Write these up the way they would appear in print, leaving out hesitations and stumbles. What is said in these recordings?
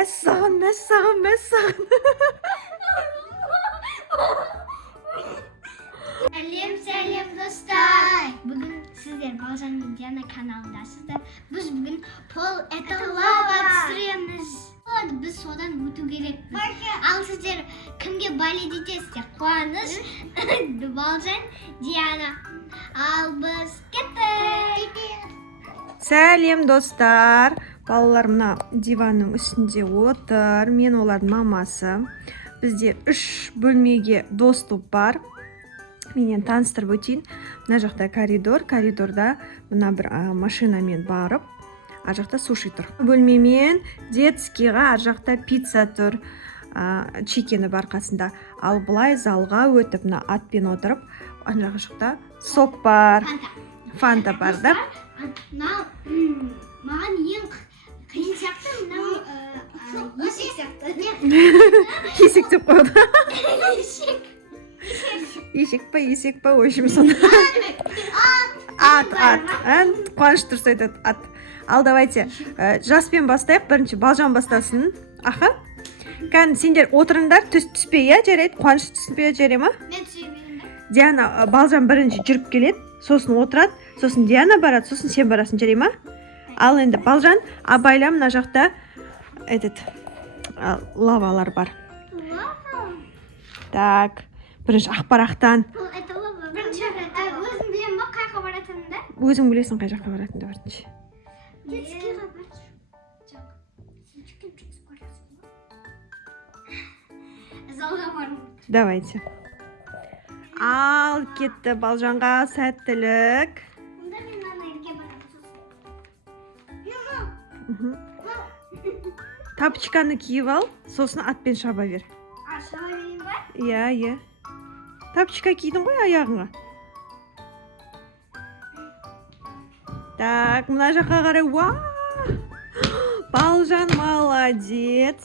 мәссаған. Сәлем достар. Бүгін сіздер Балжан мен Диана каналындасыздар. Біз бүгін Пол это лава түсіреміз. Біз содан өту керекпіз. Ал сіздер кімге болеть етесіздер? Қуаныш, Балжан, Диана. Ал біз кеттік. Сәлем достар. Балалар мына диванның үстінде отыр. Мен олардың мамасы. Бізде 3 бөлмеге доступ бар. Менен таныстырып өтейін. Мына жақта коридор. Коридорда мына бір машинамен барып, ар жақта суши тұр. Бөлмемен детскийға ар жақта пицца тұр. Чекені бар қасында. Ал былай залға өтіп, мына атпен отырып, ар жақта сок бар. Фанта бар да. Маған ең қиын сияқты мынау есек сияқты. Есек деп қойды. Есек. Есек па, ойшым соны. Ат. Қуаныш дұрыс айтады, ат. Ал давайте, жаспен бастайық, бірінші Балжан бастасын. Аха. Кән, сендер отырыңдар, түспей, жарайды? Қуаныш түспей, жарай ма? Мен түсемеймін. Диана, Балжан бірінші жүріп келеді, сосын отырады, сосын Диана барады, сосын сен барасың, жарай ма? Ал енді Балжан, абайла мына жақта лавалар бар. Лава? Так, бірінші ақпарақтан. Это лава. Бірінші өзім білем ма қайға баратынымды? Өзің білесің қай жаққа баратынды бірінші. Детскийға бар. Жоқ. Сен жүккен жұмыс барасың ба? Залға бармын. Давайте. Ал кетті Балжанға сәттілік. Онда мен ана елге барамын. Тапочканы киіп ал, сосын атпен шаба бер. Шаба берейін ба? Иә. Тапочка кидің ғой аяғыңа. Так, мына жаққа қарай. Балжан молодец.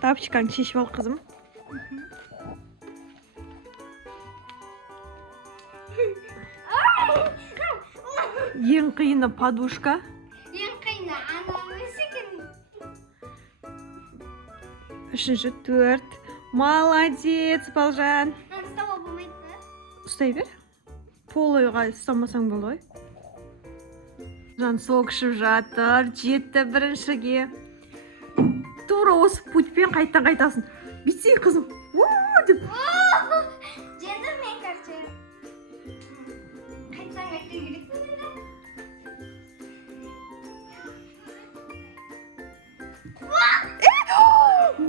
Тапочканы шешіп ал, қызым. Ең қиыны подушка. Ең қиыны анау есекен. 3-ші, 4. Молодец, Балжан. Ұстауға болмайды ма? Ұстай бер. Полойға ұстамасаң бол ғой. Жан соғышып жатыр, жетті біріншіге. Тура осы путпен қайтасын. Бітсей қызым. Деп. Жеңдім мен қарсы. Қайтаң айту керек пе?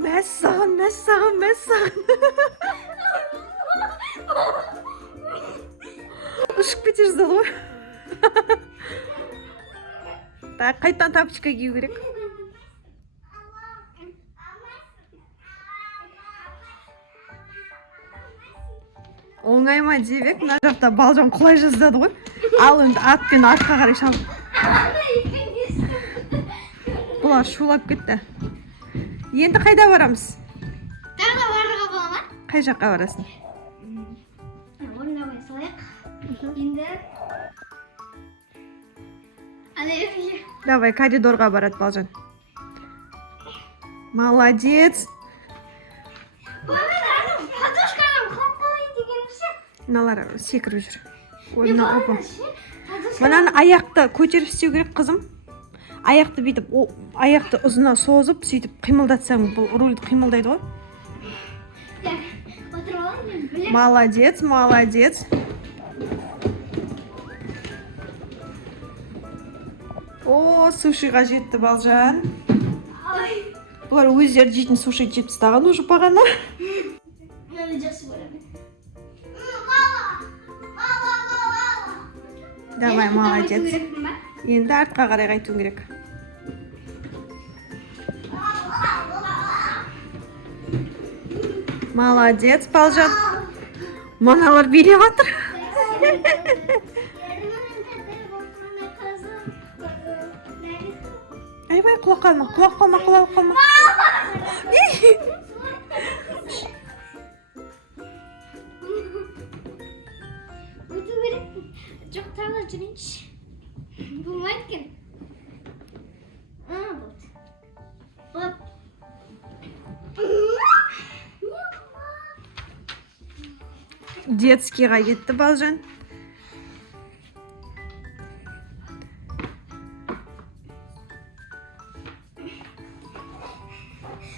Мәссаған. Ұшып кете жаздады ғой. Так, қайттан тапочка кию керек. Оңай ма дебек, мына жақта Балжан құлай жаздады ғой. Ал енді атпен артқа қарай шалып. Бұлар шулап кетті. Енді қайда барамыз? Тағы да баруға бола ма? Қай жаққа барасың? Орындабай салайық. Енді Давай, коридорға барады Балжан. Молодец. Подушканың қоққылай дегенімші. Мыналар секіріп жүр. Мынаны аяқты көтеріп істеу керек, қызым. Аяқты бүйтіп, аяқты ұзына созып, сөйтіп қимылдатсаң, бұл рульді қимылдайды ғой. Отырып алайын мен білем. Молодец. О, сушиға жетті Балжан. Бұлар өздері жейтін суши жеп тастаған уже бағана. Мен жақсы көремін. Давай, молодец. Енді артқа қарай қайту керек. Молодец, Балжан. Маналар билеп жатыр. Айбай, құлақ қалма. Өту керек. Жоқ, тағы жүрейінші. Болмайды екен. Болды. детскийға кетті Балжан.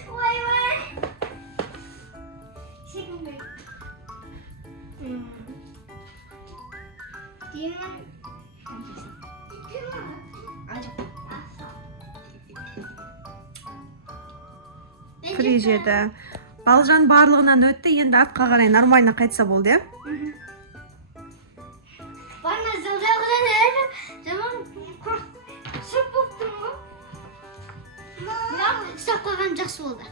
Ой. Секунду. Фрижеді. Балжан барлығынан өтті, енді артқа қарай нормально қайтса болды, е? Бана залдағыдан әрі жаман сүп болып тұр ма? Ұстап қойған жақсы болды.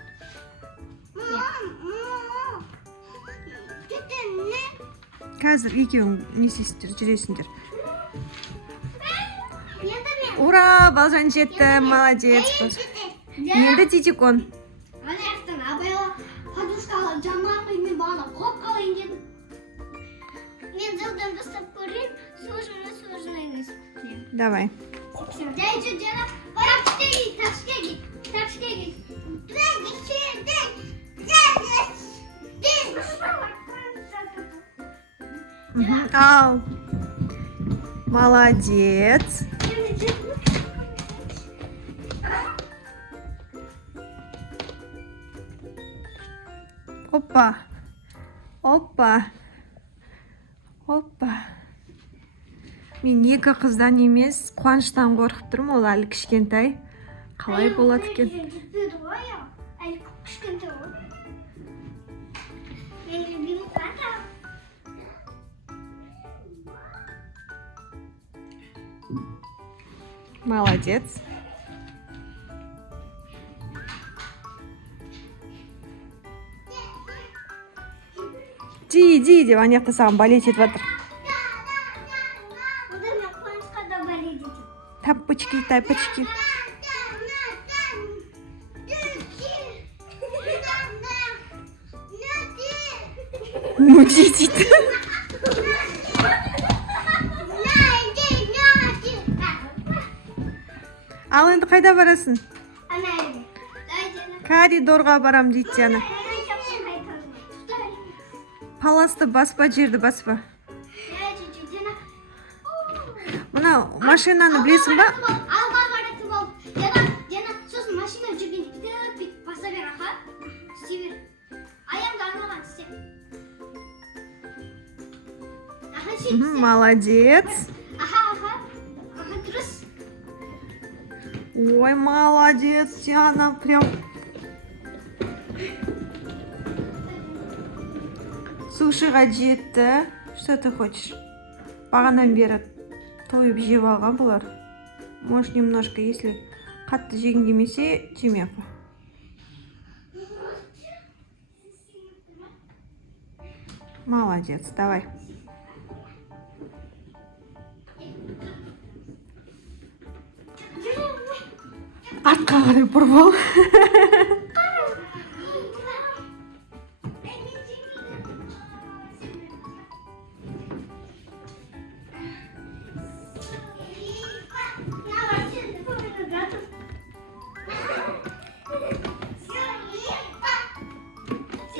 Қазір екеуің не істейсіңдер, жүресіңдер. Енді мен. Ура, Балжан жетті, молодец. Енді титикон. Аяқтан абайға подушкаға жаман мен бағана қоп қалайын дедім. Мен жылдан бастап көрейін, сложно емес. Давай. Дәйші жана, так штеги. Ал. Молодец. Опа. Мен екі қыздан емес, қуаныштан қорқып тұрмын, ол әлі кішкентай. Қалай болады екен? Әлі кішкентай ғой. Мен любимый кота. Молодец. Иди, деп ана жақта саған балет етіп жатыр. Одан мен қуанышқа да балет етем. Тапочки. Нути дейді. Ал енді қайда барасың? Коридорға барам дейді Диана. Паласты баспа, жерді баспа. Мына машинаны білесің ба? Алға баратын болып. Жана сосын машина жүрген бүйтіп баса бер аха. Істей бер. Аяңды арнаған істе. Аха сөйтсе. Молодец. Аха, дұрыс. Ой, молодец, Диана, прям. Сушиға жетті. Что ты хочешь? Бағанан бері тойып жеп алған бұлар. Может, немножко, если қатты жегің келмесе, жеме апа. Молодец, давай. Артқа қарай бұрып ал.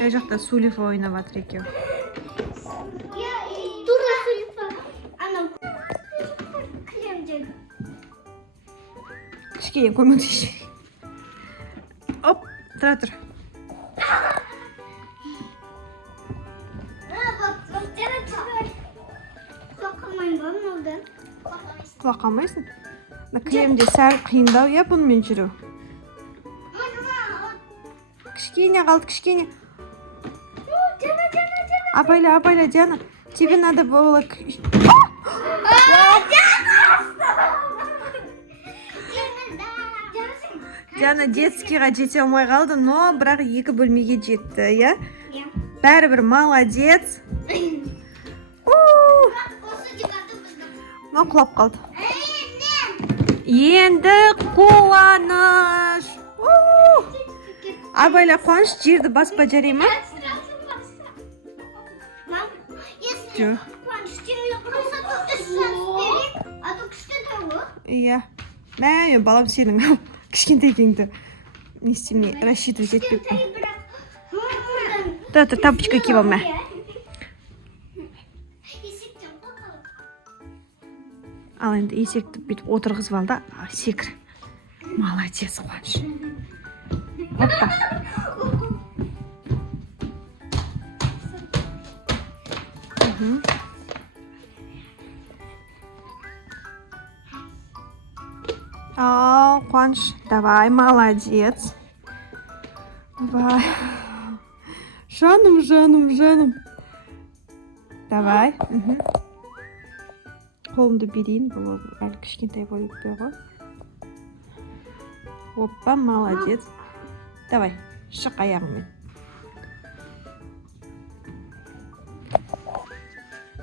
Ай жақта Сулифа ойнап жатыр екеуі. Тура Сулифа. Анау кілем жеді. Кішкене көмектесші. Оп, тұра. Құлақ қалмайсың? Кілемде сәл қиындау, я бұнымен жүру. Кішкене қалды, кішкене. Абайла, Диана. Тебе надо было... Диана детскийға жете алмай қалды, но бірақ екі бөлмеге жетті, я? Бәрібір молодец. Но құлап қалды. Енді қуаныш. Абайла қуаныш жерді баспа жарай ма? Жоқ. Иә. Мә, балам сенің кішкентай екеніңді не істемей рассчитывать етпеппін. Тұр, тапочка киіп ал, мә. Ал енді есекті бүйтіп отырғызып ал да, секір. Молодец, Қуаныш. Оппа. Ал, Қуаныш, давай, молодец. Давай. Жаным, жаным, жаным. Давай. Қолымды берейін, бұл әлі кішкентай болып өтпей ғой. Оппа, молодец. Давай, шық аяғыңмен.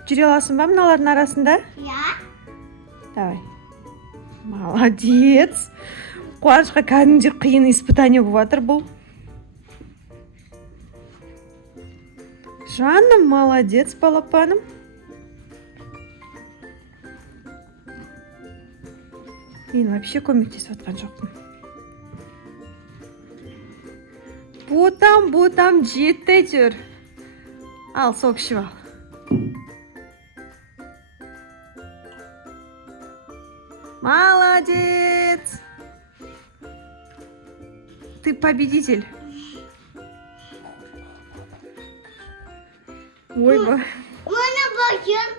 Жүре аласың ба мыналардың арасында? Я. Давай. Молодец. Қуанышқа кәдімгідей қиын испытание болып жатыр бұл. Жаным, молодец, балапаным. Мен вообще көмектесіп отқан жоқпын. Ботам, жетті әйтеуір. Ал, сок ішіп ал. Молодец! Ты победитель. Ойба. Mana bakın.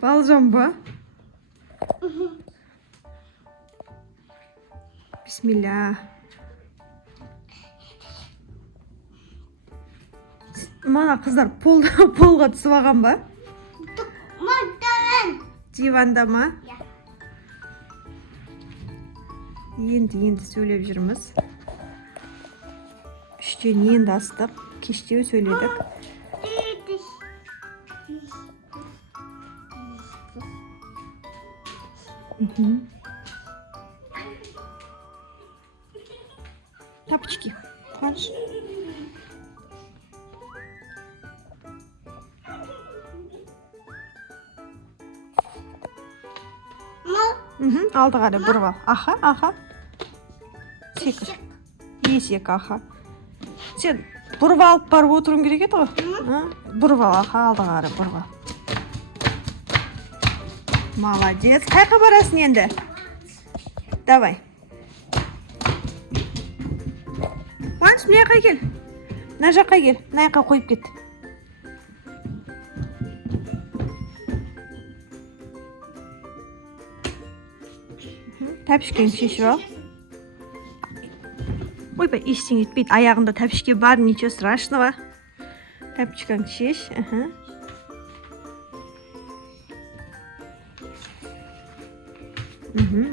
Балжан ба? Бисмилля. Мана қыздар полға түсіп алған ба? Matalan. Диванда ма? Ya. Енді сөйлеп жүрміз. Үштен енді астық. Кештеу сөйледік. Тапочки. Қуаныш. Алды қара бұрып ал. Аха. Секір. Есек, аха. Сен бұрып алып барып отыруың керек еді ғой? Бұрып ал, аха, алды қара бұрып ал. Молодец. Қайқа барасың енді? Давай. Қуаныш, мына жаққа кел. Мына жаққа кел. Мына жаққа қойып кет. Тәпішкені шешіп ал. Ойбай, ештеңе етпейді. Аяғында тәпішке бар, ничего страшного. Тәпішкені шеш.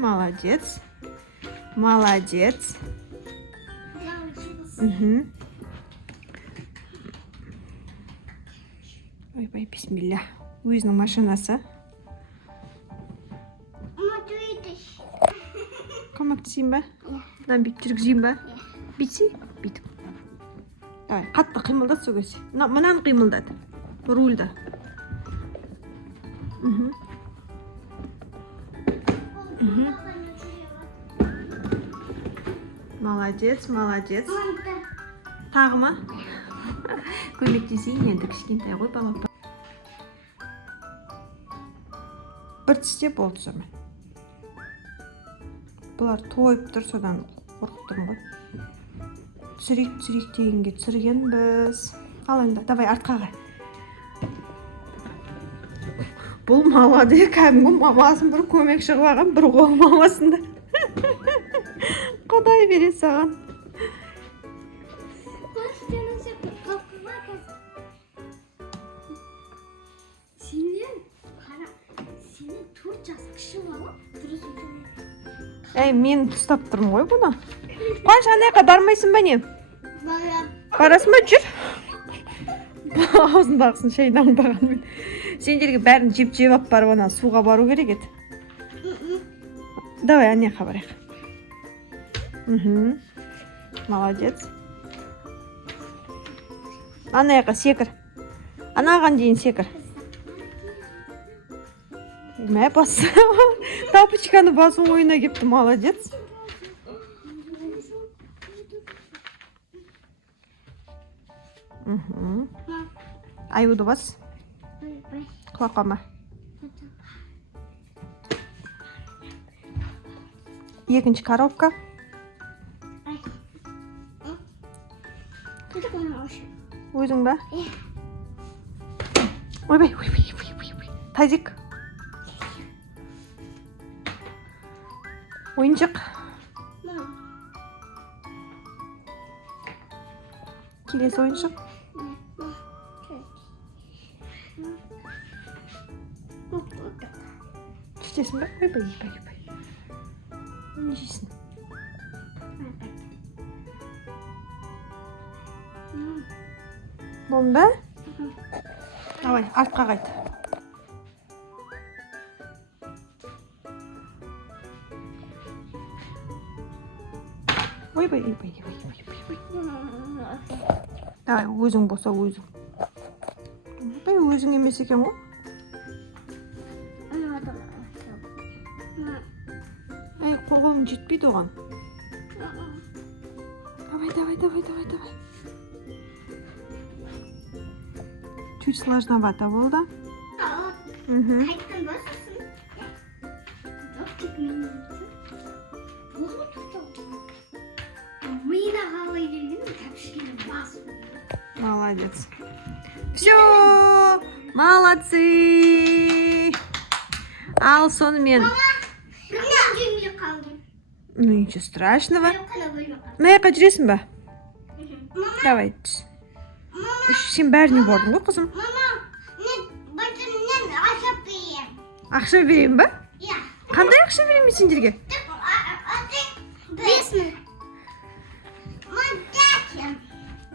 Молодец. Молодец. Ойбай, бисмилля. Өзінің машинасы. Көмектесейін ба? Мынаны бүйтіп жүргізейін ба? Бүйтсей? Бүйтіп. Давай, қатты қимылдат сол кезде. Мынаны қимылдат. Рульді. Молодец, молодец. Тағы ма? Көмектесейін енді кішкентай ғой балапан. Бір тісте болды сонымен. Бұлар тойып тұр, содан қорқып тұрмын ғой. Түсірейік дегенге түсірген біз. Ал енді, давай артқа қай. Бұл молодец, кәдімгі мамасын бір көмекші қылған, бір қол мамасында. Құдай бере саған. Әй, мен ұстап тұрмын ғой бұны. Қуаныш, анайқа бармайсың ба не? Барасың ба, жүр. Аузындағысын шайнаңдағанмен. Сендерге бәрін жеп ап барып ана суға бару керек еді. Давай, анайқа барайық. Молодец. Анайқа секір. Анаған дейін секір. Мә басы. Тапочканы басу ойына кепті, молодец. Аюды бас. Құлақама. Екінші коробка. Өзің ба? Ойбай, тазик. Ойыншық. Келесі ойыншық. Шешесің ба? Ойбай. Не жейсің? Болды ба? Давай, артқа қайт. Ойбай. Давай, өзің болса өзің. Өзің емес екен ғой. Қолым жетпейді оған. Давай. Чуть сложновато болды. Қайттан бассын. Миына қалай келген кәпішкені басып. Молодец. Все, молодцы. Ал сонымен. Мен жеңіле қалдым. Ну, ничего страшного. Мына Мына жаққа жүресің ба? Давай, түс. Сен бәріне бардың ғой, қызым. Мама, мен ақша берем. Ақша берейін ба? Иә. Қандай ақша берейін мен сендерге? 5000.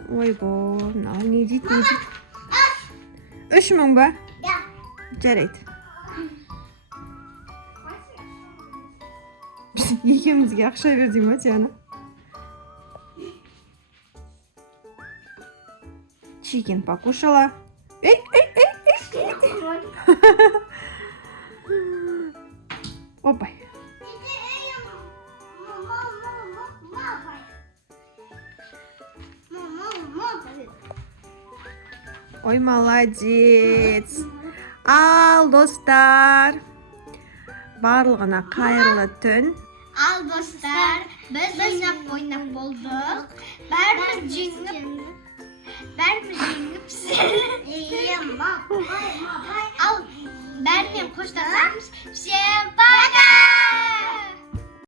Ойбой, мынау не дейді? 3000 ба? Иә. Жарайды. Екеумізге ақша бер дей ма, Тиана? Чикен покушала. Эй. Опай. Ой, молодец. Ал, достар. Барлығына қайырлы түн. Ал достар, біз ойнап болдық. Бәріміз жеңіп ал бәрінен қоштасамыз. Всем пока!